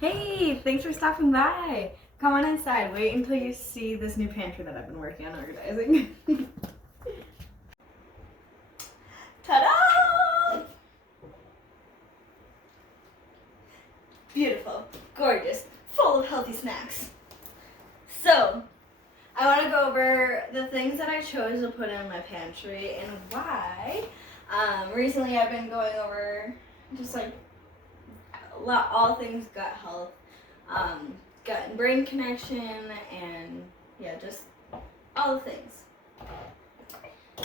Hey, thanks for stopping by. Come on inside. Wait until you see this new pantry that I've been working on organizing. Ta-da! Beautiful, gorgeous, full of healthy snacks. So, I want to go over the things that I chose to put in my pantry and why. Recently I've been going over just like all things gut health, gut and brain connection, and yeah, just all the things.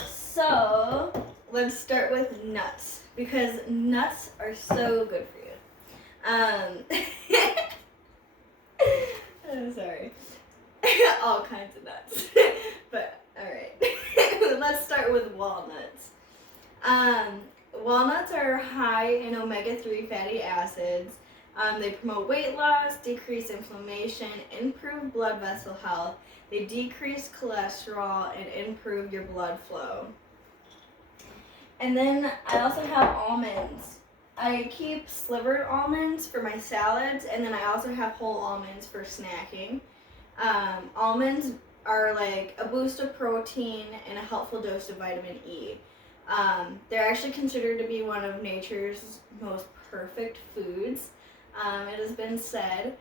So let's start with nuts because nuts are so good for you. I'm sorry. All kinds of nuts. But alright. Let's start with walnuts. Walnuts are high in omega-3 fatty acids. They promote weight loss, decrease inflammation, improve blood vessel health. They decrease cholesterol and improve your blood flow. And then I also have almonds. I keep slivered almonds for my salads, and then I also have whole almonds for snacking. Almonds are like a boost of protein and a helpful dose of vitamin E. They're actually considered to be one of nature's most perfect foods. It has been said.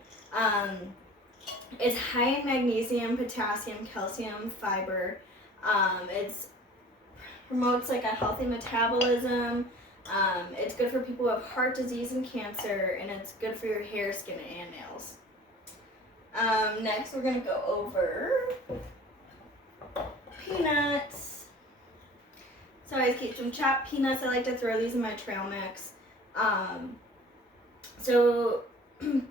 It's high in magnesium, potassium, calcium, fiber. It promotes like a healthy metabolism. It's good for people who have heart disease and cancer, and it's good for your hair, skin, and nails. Next, we're going to go over peanuts. So I keep some chopped peanuts. I like to throw these in my trail mix. So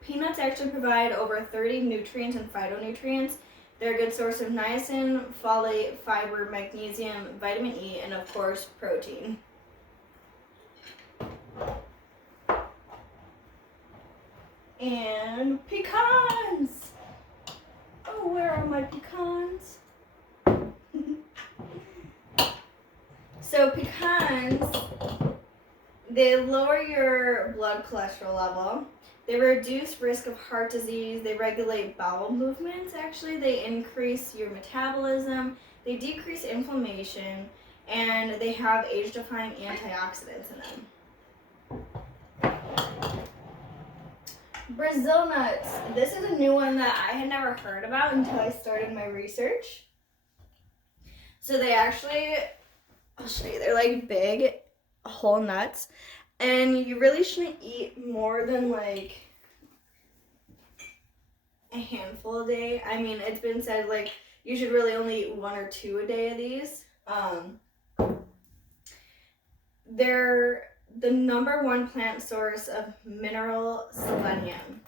peanuts actually provide over 30 nutrients and phytonutrients. They're a good source of niacin, folate, fiber, magnesium, vitamin E, and of course, protein. And pecans! Oh, where are my pecans? So pecans, they lower your blood cholesterol level. They reduce risk of heart disease. They regulate bowel movements, actually. They increase your metabolism. They decrease inflammation. And they have age-defying antioxidants in them. Brazil nuts. This is a new one that I had never heard about until I started my research. So they actually, I'll show you, they're like big whole nuts. And you really shouldn't eat more than like a handful a day. I mean, it's been said like you should really only eat 1 or 2 a day of these. They're the #1 plant source of mineral selenium.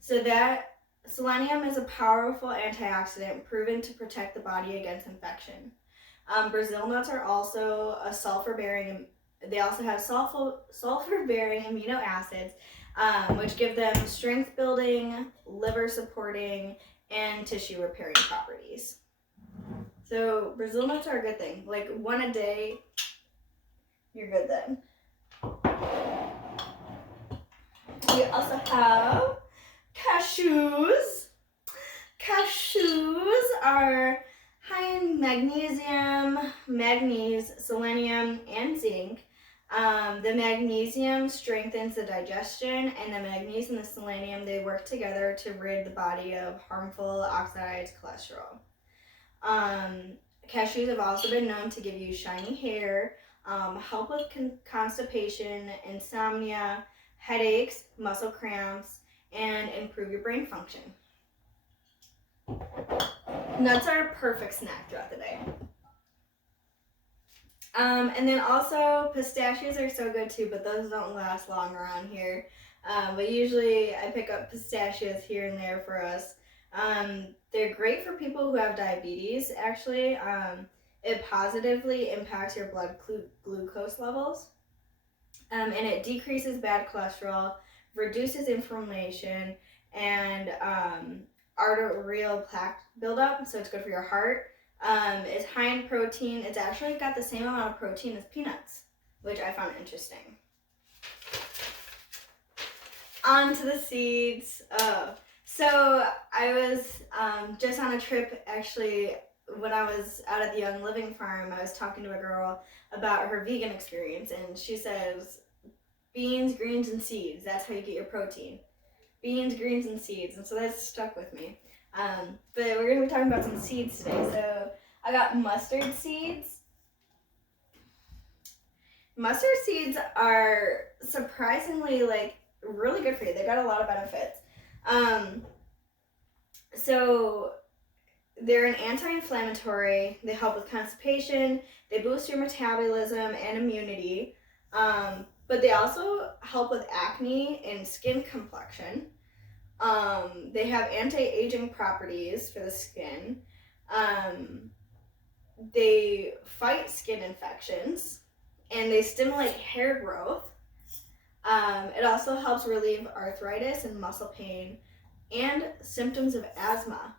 So that selenium is a powerful antioxidant proven to protect the body against infection. Brazil nuts are also a sulfur-bearing. They also have sulfur-bearing amino acids, which give them strength-building, liver-supporting, and tissue-repairing properties. So Brazil nuts are a good thing. Like 1 a day, you're good then. We also have cashews. Cashews are high in magnesium, manganese, selenium, and zinc. The magnesium strengthens the digestion, and the magnesium and the selenium, they work together to rid the body of harmful oxidized cholesterol. Cashews have also been known to give you shiny hair, help with constipation, insomnia, headaches, muscle cramps, and improve your brain function. Nuts are a perfect snack throughout the day. And then also pistachios are so good too, but those don't last long around here. But usually I pick up pistachios here and there for us. They're great for people who have diabetes, actually. It positively impacts your blood glucose levels. And it decreases bad cholesterol, reduces inflammation, and arterial plaque buildup, so it's good for your heart. It's high in protein. It's actually got the same amount of protein as peanuts, which I found interesting. On to the seeds. So I was just on a trip, actually, when I was out at the Young Living Farm. I was talking to a girl about her vegan experience, and she says beans, greens, and seeds. That's how you get your protein. Beans, greens, and seeds. And so that's stuck with me. But we're going to be talking about some seeds today. So I got mustard seeds. Mustard seeds are surprisingly really good for you. They got a lot of benefits. So they're an anti-inflammatory. They help with constipation. They boost your metabolism and immunity. But they also help with acne and skin complexion. They have anti-aging properties for the skin. They fight skin infections, and they stimulate hair growth. It also helps relieve arthritis and muscle pain and symptoms of asthma.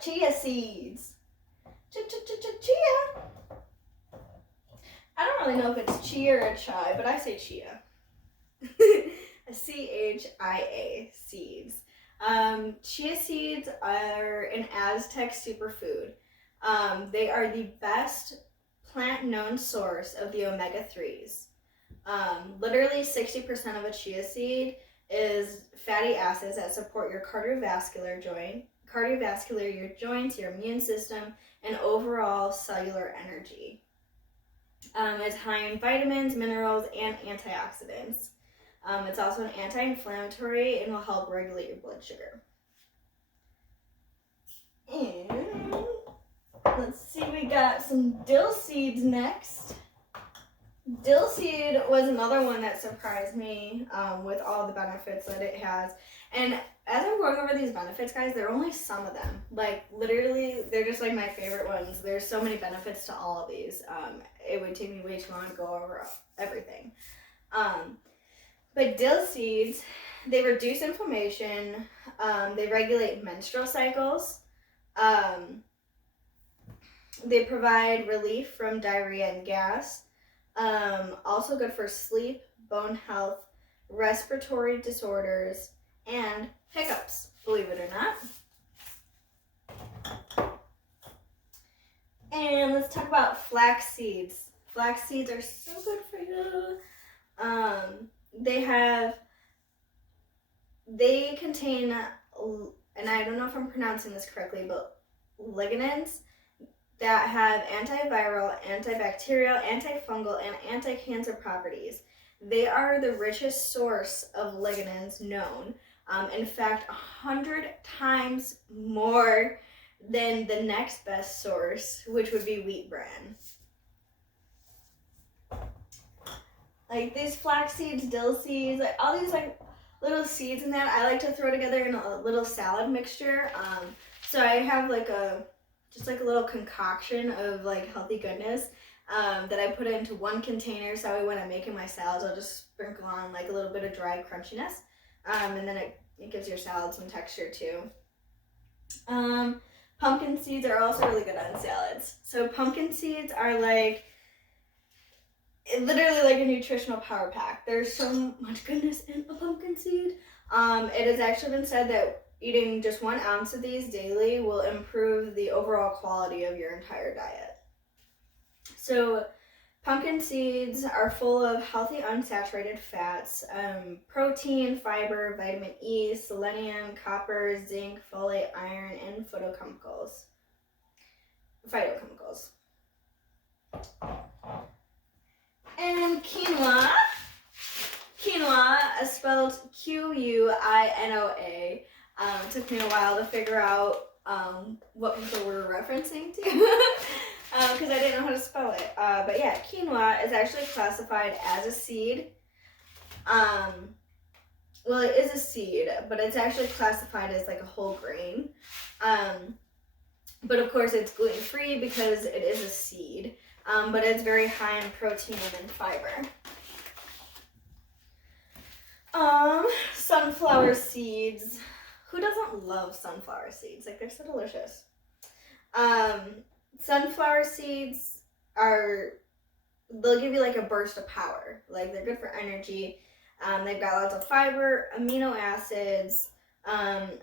Chia seeds. Chia. I don't really know if it's chia or chai, but I say chia. CHIA seeds. Chia seeds are an Aztec superfood. They are the best plant-known source of the omega-3s. Literally 60% of a chia seed is fatty acids that support your cardiovascular, your joints, your immune system, and overall cellular energy. It's high in vitamins, minerals, and antioxidants. It's also an anti-inflammatory and will help regulate your blood sugar. And let's see, we got some dill seeds next. Dill seed was another one that surprised me with all the benefits that it has. And as I'm going over these benefits, guys, there are only some of them. Literally, they're just my favorite ones. There's so many benefits to all of these. It would take me way too long to go over everything. But dill seeds, they reduce inflammation. They regulate menstrual cycles. They provide relief from diarrhea and gas. Also good for sleep, bone health, respiratory disorders, and hiccups, believe it or not. And let's talk about flax seeds. Flax seeds are so good for you. They contain, and I don't know if I'm pronouncing this correctly, but lignans that have antiviral, antibacterial, antifungal, and anti-cancer properties. They are the richest source of lignans known. In fact, 100 times more than the next best source, which would be wheat bran. These flax seeds, dill seeds, all these little seeds in that, I like to throw together in a little salad mixture. So I have just a little concoction of healthy goodness that I put into one container, so when I'm making my salads, I'll just sprinkle on a little bit of dry crunchiness, and then it gives your salad some texture too. Pumpkin seeds are also really good on salads. So pumpkin seeds are literally a nutritional power pack. There's so much goodness in a pumpkin seed. It has actually been said that eating just 1 ounce of these daily will improve the overall quality of your entire diet. So pumpkin seeds are full of healthy unsaturated fats, protein, fiber, vitamin E, selenium, copper, zinc, folate, iron, and phytochemicals. And quinoa. Quinoa is spelled Quinoa. It took me a while to figure out what people were referencing to because I didn't know how to spell it. But yeah, quinoa is actually classified as a seed. Well, it is a seed, but it's actually classified as a whole grain. But of course, it's gluten-free because it is a seed. But it's very high in protein and fiber. Sunflower seeds. Who doesn't love sunflower seeds? They're so delicious. Sunflower seeds are they'll give you like a burst of power. Like they're good for energy. They've got lots of fiber, amino acids,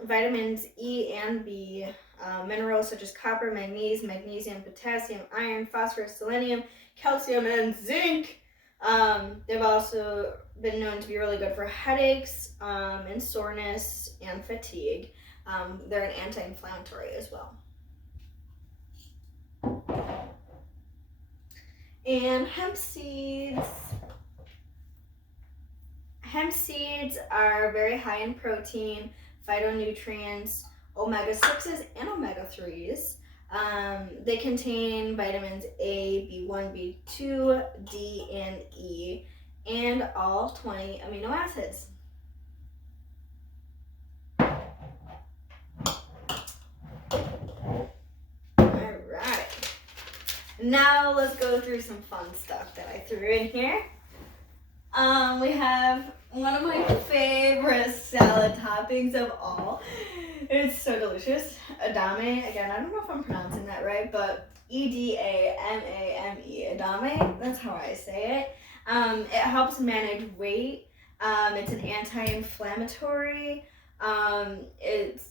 vitamins E and B, minerals such as copper, magnesium, potassium, iron, phosphorus, selenium, calcium, and zinc. They've also been known to be really good for headaches, and soreness and fatigue. They're an anti-inflammatory as well. And hemp seeds. Hemp seeds are very high in protein, phytonutrients, omega-6s and omega-3s. They contain vitamins A, B1, B2, D, and E, and all 20 amino acids. Alright. Now let's go through some fun stuff that I threw in here. We have one of my favorite salad toppings of all. It's so delicious. Edamame. Again, I don't know if I'm pronouncing that right, but E-D-A-M-A-M-E. Edamame. That's how I say it. It helps manage weight. It's an anti-inflammatory. It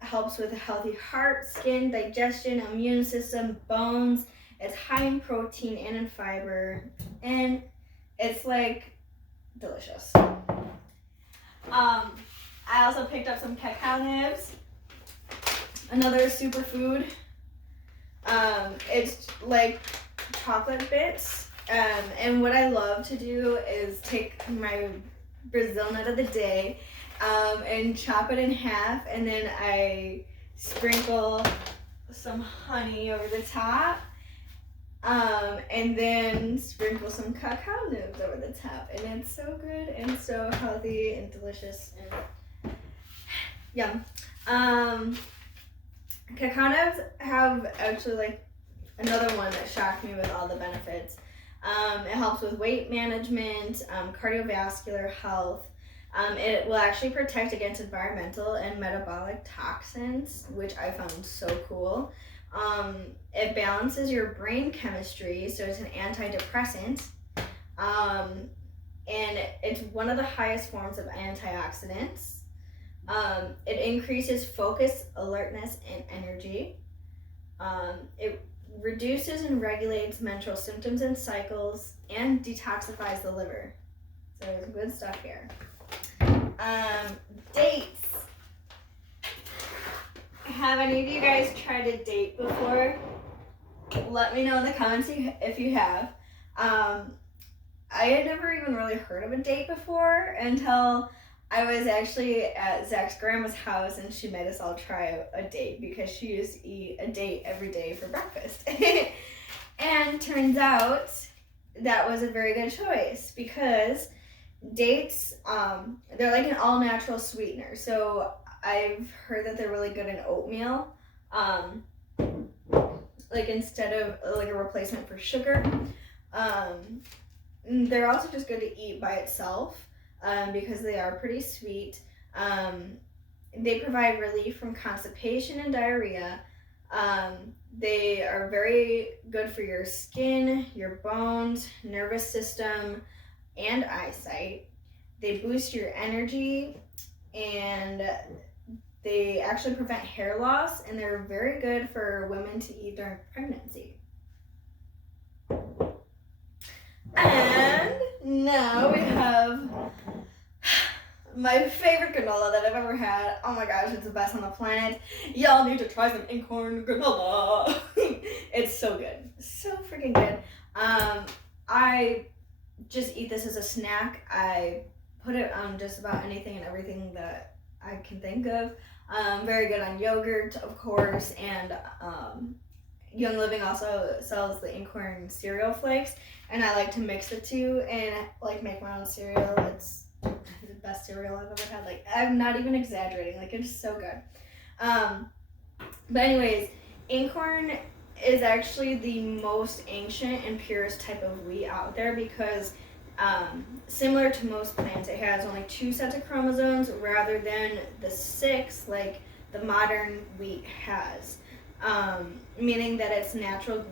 helps with a healthy heart, skin, digestion, immune system, bones. It's high in protein and in fiber. And it's like delicious. I also picked up some cacao nibs, another superfood. It's like chocolate bits, and what I love to do is take my Brazil nut of the day, and chop it in half, and then I sprinkle some honey over the top. And then sprinkle some cacao nibs over the top, and it's so good and so healthy and delicious and yum. Cacao nibs have actually like another one that shocked me with all the benefits. It helps with weight management, cardiovascular health. It will actually protect against environmental and metabolic toxins, which I found so cool. It balances your brain chemistry, so it's an antidepressant, and it's one of the highest forms of antioxidants. It increases focus, alertness, and energy. It reduces and regulates menstrual symptoms and cycles, and detoxifies the liver. So there's good stuff here. Dates. Have any of you guys tried a date before? Let me know in the comments if you have. I had never even really heard of a date before until I was actually at Zach's grandma's house, and she made us all try a date because she used to eat a date every day for breakfast. And turns out that was a very good choice because dates, they're like an all-natural sweetener. So I've heard that they're really good in oatmeal, like instead of like a replacement for sugar. They're also just good to eat by itself, because they are pretty sweet. They provide relief from constipation and diarrhea. They are very good for your skin, your bones, nervous system, and eyesight. They boost your energy, and they actually prevent hair loss, and they're very good for women to eat during pregnancy. And now we have my favorite granola that I've ever had. Oh my gosh, it's the best on the planet. Y'all need to try some acorn granola. It's so good. So freaking good. I just eat this as a snack. I put it on just about anything and everything that I can think of. Very good on yogurt, of course, and Young Living also sells the acorn cereal flakes, and I like to mix the two and like make my own cereal. It's the best cereal I've ever had. Like, I'm not even exaggerating. Like, it's so good. But anyways, acorn is actually the most ancient and purest type of wheat out there because similar to most plants, it has only 2 sets of chromosomes rather than the 6 like the modern wheat has. meaning that its natural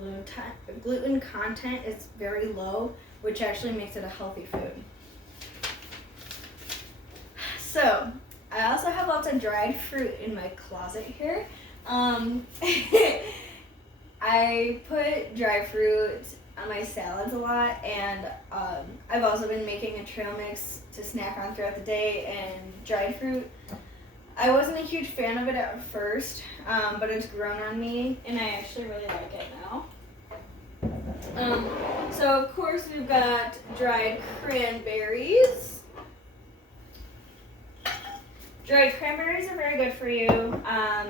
gluten content is very low, which actually makes it a healthy food. So, I also have lots of dried fruit in my closet here. I put dried fruit on my salads a lot, and I've also been making a trail mix to snack on throughout the day, and dried fruit. I wasn't a huge fan of it at first, but it's grown on me, and I actually really like it now. So of course we've got dried cranberries. Dried cranberries are very good for you.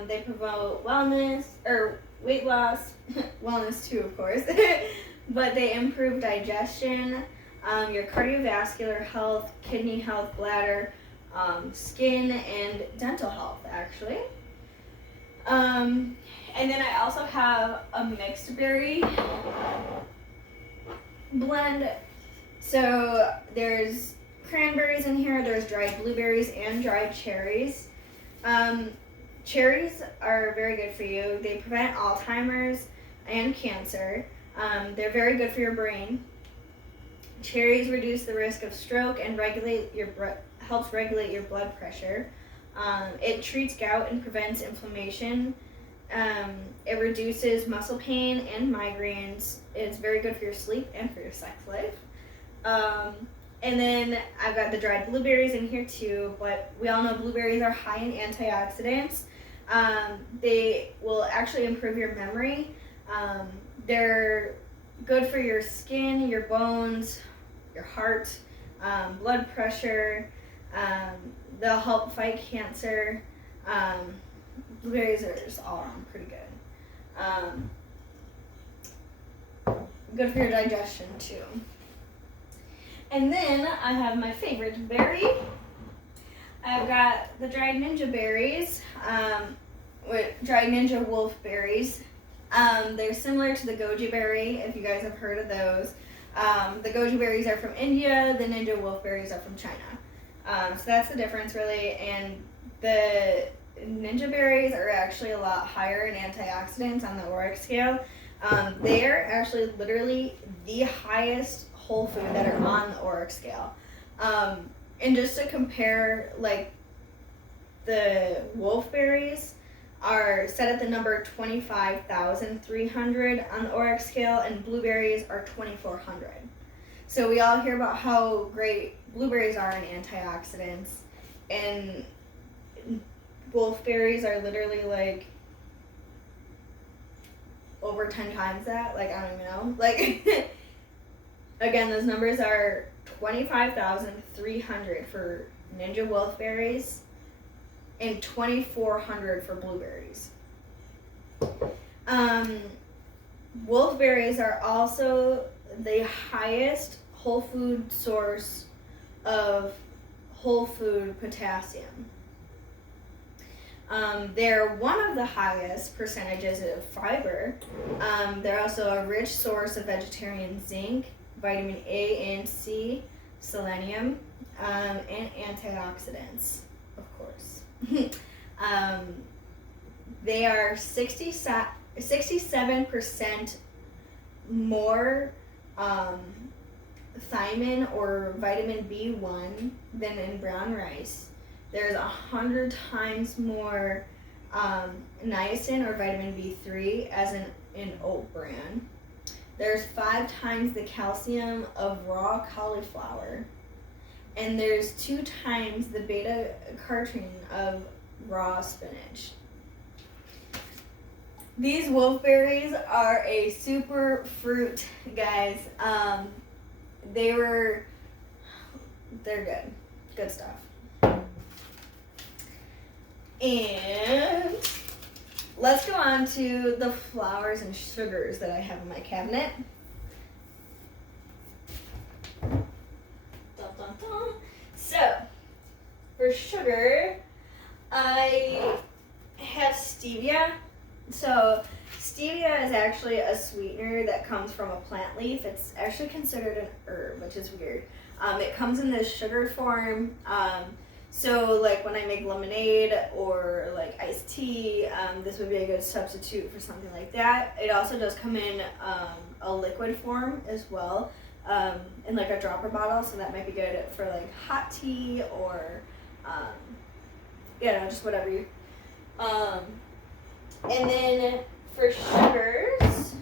They promote wellness, or weight loss, wellness too, of course, but they improve digestion, your cardiovascular health, kidney health, bladder, skin, and dental health, actually. And then I also have a mixed berry blend. So there's cranberries in here, there's dried blueberries and dried cherries. Cherries are very good for you. They prevent Alzheimer's and cancer. They're very good for your brain. Cherries reduce the risk of stroke and helps regulate your blood pressure. It treats gout and prevents inflammation. It reduces muscle pain and migraines. It's very good for your sleep and for your sex life. And then I've got the dried blueberries in here too, but we all know blueberries are high in antioxidants. They will actually improve your memory. They're good for your skin, your bones, your heart, blood pressure. They'll help fight cancer. Blueberries are just all around pretty good. Good for your digestion too. And then I have my favorite berry. I've got the dried ninja berries, with dried ninja wolf berries. They're similar to the goji berry, if you guys have heard of those. The goji berries are from India, the ninja wolf berries are from China. So that's the difference really, and the ninja berries are actually a lot higher in antioxidants on the ORAC scale. They are actually literally the highest whole food that are on the ORAC scale. And just to compare, like, the wolf berries are set at the number 25,300 on the ORAC scale, and blueberries are 2,400. So we all hear about how great blueberries are in antioxidants, and wolf berries are literally like over 10 times that. Like, I don't even know. Like, again, those numbers are 25,300 for ninja wolf berries and 2,400 for blueberries. Wolfberries are also the highest whole food source of whole food potassium. They're one of the highest percentages of fiber. They're also a rich source of vegetarian zinc, vitamin A and C, selenium, and antioxidants, of course. They are 67% more thiamine or vitamin B1 than in brown rice. There's 100 times more niacin or vitamin B3 as in oat bran. There's 5 times the calcium of raw cauliflower. And there's 2 times the beta-carotene of raw spinach. These wolfberries are a super fruit, guys. They're good. Good stuff. And let's go on to the flours and sugars that I have in my cabinet. Dun, dun, dun. So, for sugar, I have stevia. So, stevia is actually a sweetener that comes from a plant leaf. It's actually considered an herb, which is weird. It comes in this sugar form. So like when I make lemonade or like iced tea, this would be a good substitute for something like that. It also does come in a liquid form as well, in like a dropper bottle, so that might be good for like hot tea or just whatever you. And then for sugars,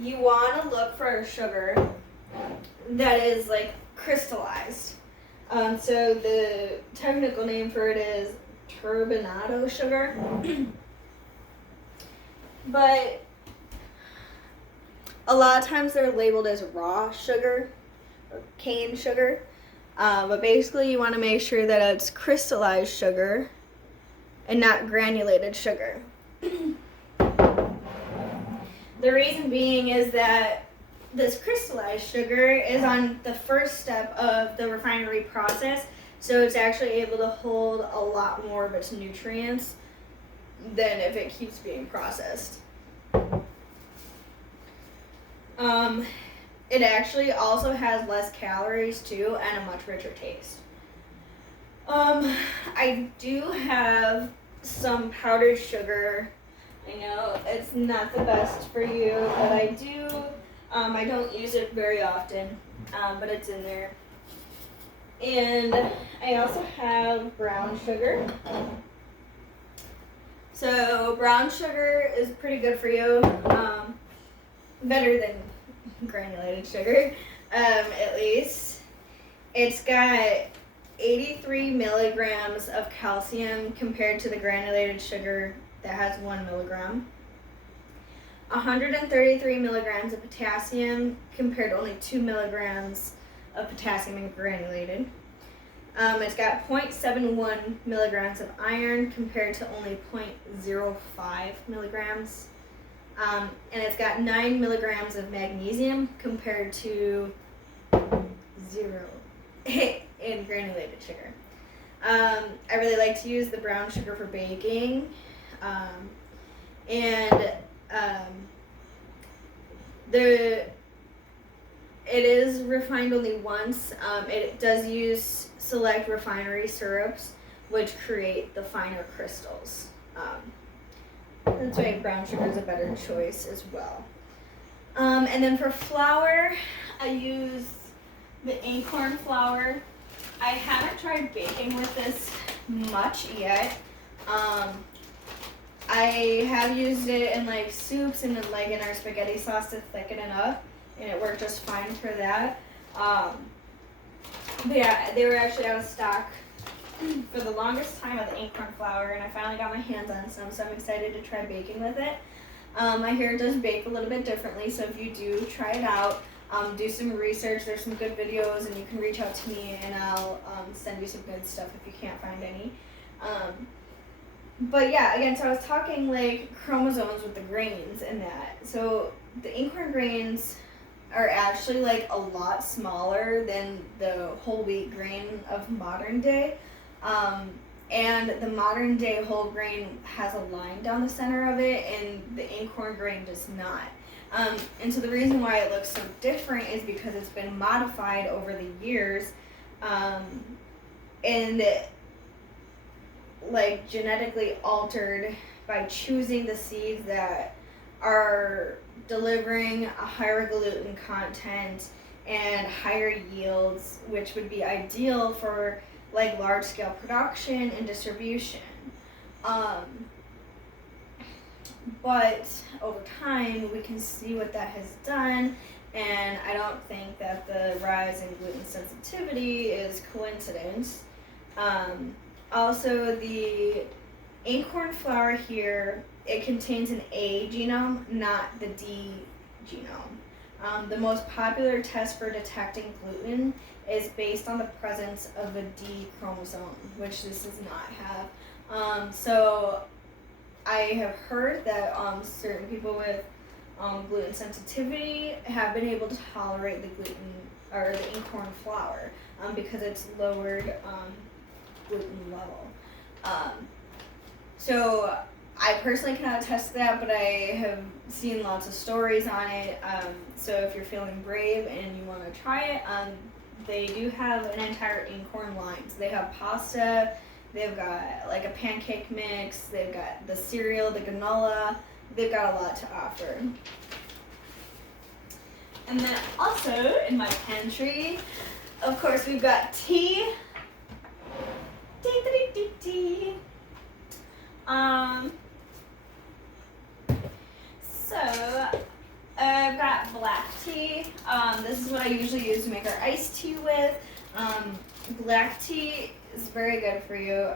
you want to look for a sugar that is like crystallized. So the technical name for it is turbinado sugar. But a lot of times they're labeled as raw sugar or cane sugar. But basically you want to make sure that it's crystallized sugar and not granulated sugar. The reason being is that this crystallized sugar is on the first step of the refinery process, so it's actually able to hold a lot more of its nutrients than if it keeps being processed. It actually also has less calories too and a much richer taste. I do have some powdered sugar. I know it's not the best for you, but I do. I don't use it very often, but it's in there. And I also have brown sugar. So brown sugar is pretty good for you, better than granulated sugar, at least. It's got 83 milligrams of calcium compared to the granulated sugar that has 1 milligram. 133 milligrams of potassium compared to only 2 milligrams of potassium in granulated. It's got 0.71 milligrams of iron compared to only 0.05 milligrams. And it's got 9 milligrams of magnesium compared to 0 in granulated sugar. I really like to use the brown sugar for baking. It is refined only once. It does use select refinery syrups, which create the finer crystals. That's why brown sugar is a better choice as well. And then for flour, I use the acorn flour. I haven't tried baking with this much yet. I have used it in like soups and like in our spaghetti sauce to thicken it up, and it worked just fine for that. But yeah, they were actually out of stock for the longest time of the acorn flour, and I finally got my hands on some, so I'm excited to try baking with it. I hear it does bake a little bit differently, so if you do try it out, do some research. There's some good videos, and you can reach out to me, and I'll send you some good stuff if you can't find any. But yeah, again, so I was talking like chromosomes with the grains and that. So the acorn grains are actually like a lot smaller than the whole wheat grain of modern day. And the modern day whole grain has a line down the center of it, and the acorn grain does not. And so the reason why it looks so different is because it's been modified over the years, and like genetically altered by choosing the seeds that are delivering a higher gluten content and higher yields, which would be ideal for like large scale production and distribution. But over time we can see what that has done, and I don't think that the rise in gluten sensitivity is coincidence. Also, the acorn flour here, it contains an A genome, not the D genome. The most popular test for detecting gluten is based on the presence of a D chromosome, which this does not have. So I have heard that certain people with gluten sensitivity have been able to tolerate the gluten or the acorn flour because it's lowered gluten level. So I personally cannot attest to that, but I have seen lots of stories on it. So if you're feeling brave and you want to try it, they do have an entire acorn line. So they have pasta, they've got like a pancake mix, they've got the cereal, the granola, they've got a lot to offer. And then also in my pantry, of course, we've got tea. Tea. So I've got black tea. This is what I usually use to make our iced tea with. Black tea is very good for you.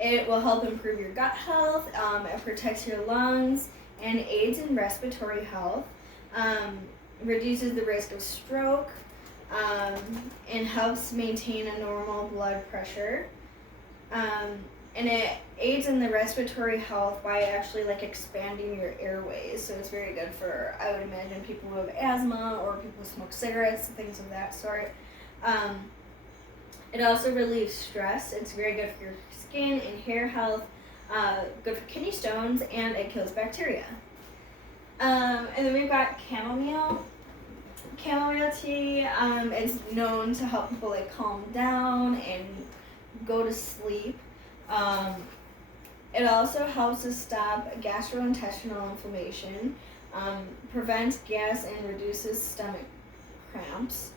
It will help improve your gut health. It protects your lungs and aids in respiratory health. Reduces the risk of stroke. And helps maintain a normal blood pressure. And it aids in the respiratory health by actually like expanding your airways. So it's very good for, I would imagine, people who have asthma or people who smoke cigarettes and things of that sort. It also relieves stress. It's very good for your skin and hair health, good for kidney stones, and it kills bacteria. And then we've got chamomile. Chamomile tea is known to help people like calm down and go to sleep. It also helps to stop gastrointestinal inflammation, prevents gas and reduces stomach cramps.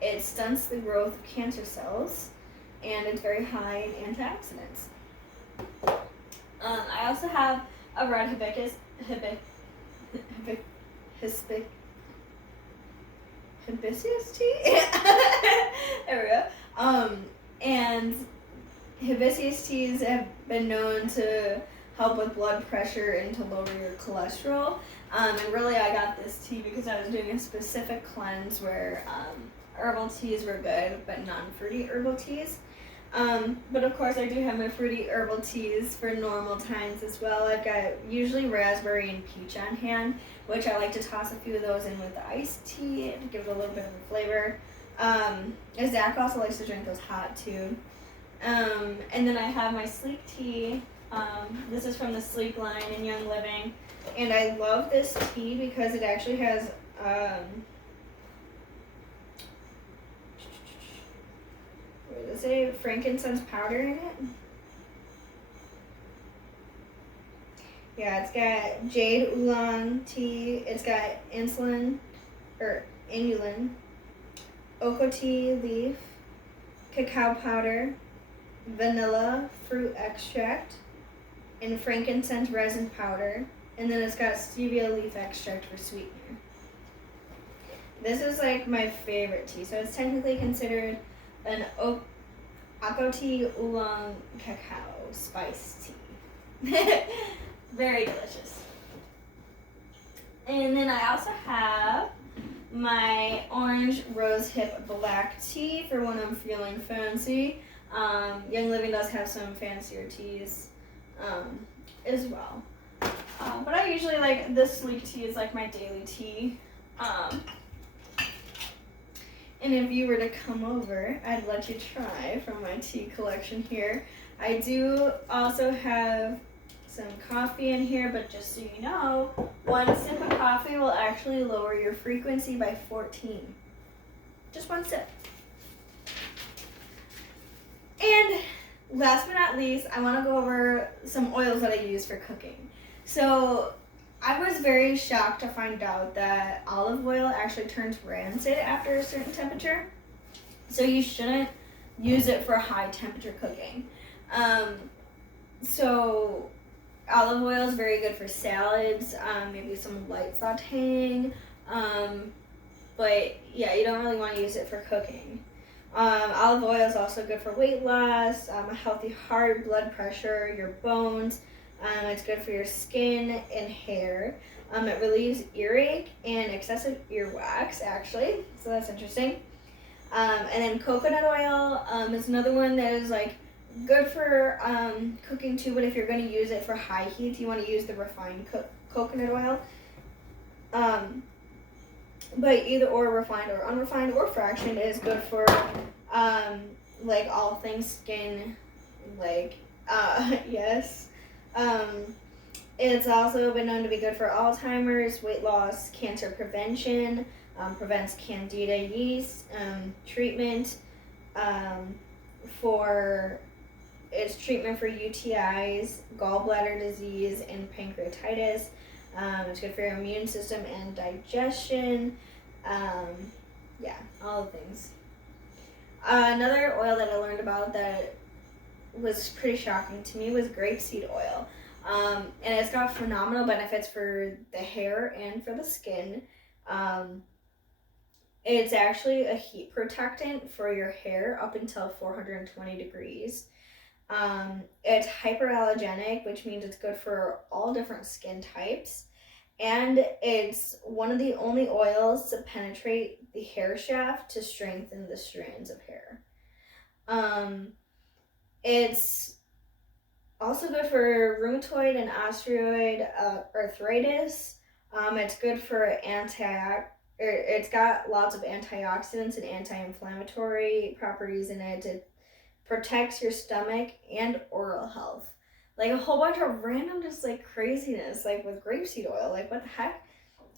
It stunts the growth of cancer cells, and it's very high in antioxidants. I also have a red hibiscus tea. There we go. And hibiscus teas have been known to help with blood pressure and to lower your cholesterol. And really, I got this tea because I was doing a specific cleanse where herbal teas were good, but non-fruity herbal teas. But of course, I do have my fruity herbal teas for normal times as well. I've got usually raspberry and peach on hand, which I like to toss a few of those in with the iced tea to give it a little bit of a flavor. Zach also likes to drink those hot too. And then I have my sleep tea. This is from the Sleep line in Young Living. And I love this tea because it actually has what does it say? Frankincense powder in it. Yeah, it's got jade oolong tea. It's got inulin, ocotea leaf, cacao powder, vanilla fruit extract, and frankincense resin powder. And then it's got stevia leaf extract for sweetener. This is like my favorite tea. So it's technically considered an ocotea oolong cacao spice tea. Very delicious. And then I also have my orange rosehip black tea for when I'm feeling fancy. Young Living does have some fancier teas as well. But I usually like this sleek tea is like my daily tea. And if you were to come over, I'd let you try from my tea collection here. I do also have some coffee in here, but just so you know, one sip of coffee will actually lower your frequency by 14. Just one sip. And last but not least, I want to go over some oils that I use for cooking. So I was very shocked to find out that olive oil actually turns rancid after a certain temperature. So you shouldn't use it for high temperature cooking. So olive oil is very good for salads, maybe some light sauteing. But yeah, you don't really want to use it for cooking. Olive oil is also good for weight loss, a healthy heart, blood pressure, your bones. It's good for your skin and hair. It relieves earache and excessive earwax, actually, so that's interesting. And then coconut oil is another one that is like good for cooking too, but if you're going to use it for high heat, you want to use the refined coconut oil. But either or refined or unrefined or fractioned is good for like all things skin, like yes. It's also been known to be good for Alzheimer's, weight loss, cancer prevention, prevents candida yeast, treatment um, for it's treatment for UTIs, gallbladder disease, and pancreatitis. It's good for your immune system and digestion. Yeah, all the things. Another oil that I learned about that was pretty shocking to me was grapeseed oil. And it's got phenomenal benefits for the hair and for the skin. Um, it's actually a heat protectant for your hair up until 420 degrees. It's hyperallergenic, which means it's good for all different skin types. And it's one of the only oils to penetrate the hair shaft to strengthen the strands of hair. It's also good for rheumatoid and osteoid arthritis. It's good for it's got lots of antioxidants and anti-inflammatory properties in it. It protects your stomach and oral health. Like a whole bunch of random just like craziness, like with grapeseed oil. Like what the heck?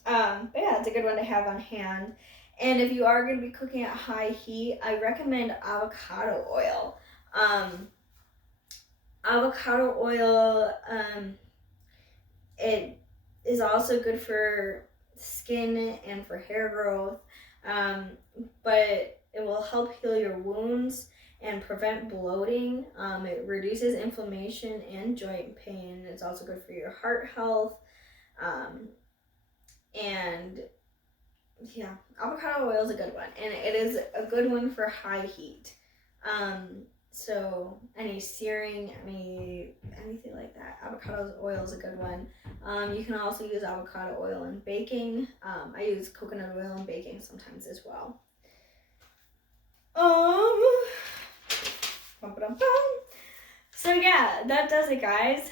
But yeah, it's a good one to have on hand. And if you are going to be cooking at high heat, I recommend avocado oil. Avocado oil, it is also good for skin and for hair growth, but it will help heal your wounds and prevent bloating. It reduces inflammation and joint pain. It's also good for your heart health. And yeah, avocado oil is a good one, and it is a good one for high heat. So any searing, anything like that, avocado oil is a good one. You can also use avocado oil in baking. I use coconut oil in baking sometimes as well. So yeah, that does it, guys.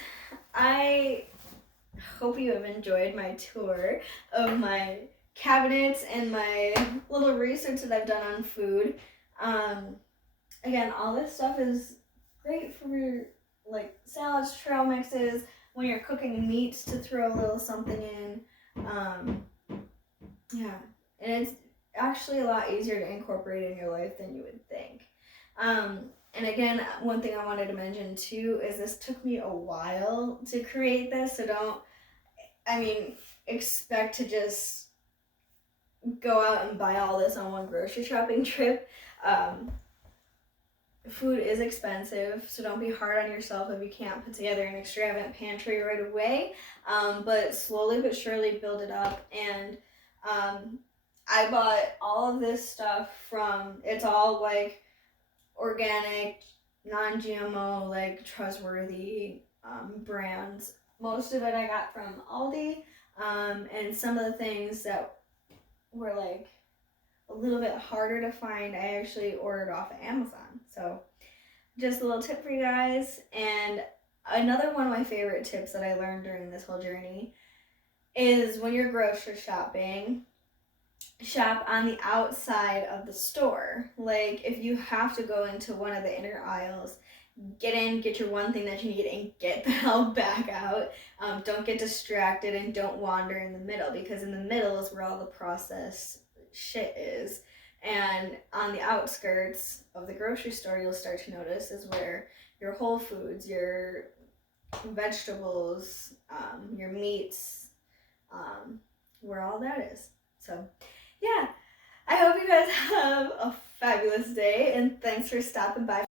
I hope you have enjoyed my tour of my cabinets and my little research that I've done on food. Again, all this stuff is great for like salads, trail mixes, when you're cooking meats to throw a little something in. Yeah, and it's actually a lot easier to incorporate in your life than you would think. And again, one thing I wanted to mention too is this took me a while to create this, so don't, expect to just go out and buy all this on one grocery shopping trip. Food is expensive, so don't be hard on yourself if you can't put together an extravagant pantry right away. But slowly but surely build it up. And I bought all of this stuff it's all like organic, non-GMO, like trustworthy brands. Most of it I got from Aldi, and some of the things that were like a little bit harder to find, I actually ordered off of Amazon. So just a little tip for you guys. And another one of my favorite tips that I learned during this whole journey is when you're grocery shopping, shop on the outside of the store. Like if you have to go into one of the inner aisles, get in, get your one thing that you need, and get the hell back out. Don't get distracted and don't wander in the middle, because in the middle is where all the processed shit is. And on the outskirts of the grocery store, you'll start to notice is where your whole foods, your vegetables, your meats, where all that is. So yeah, I hope you guys have a fabulous day, and thanks for stopping by.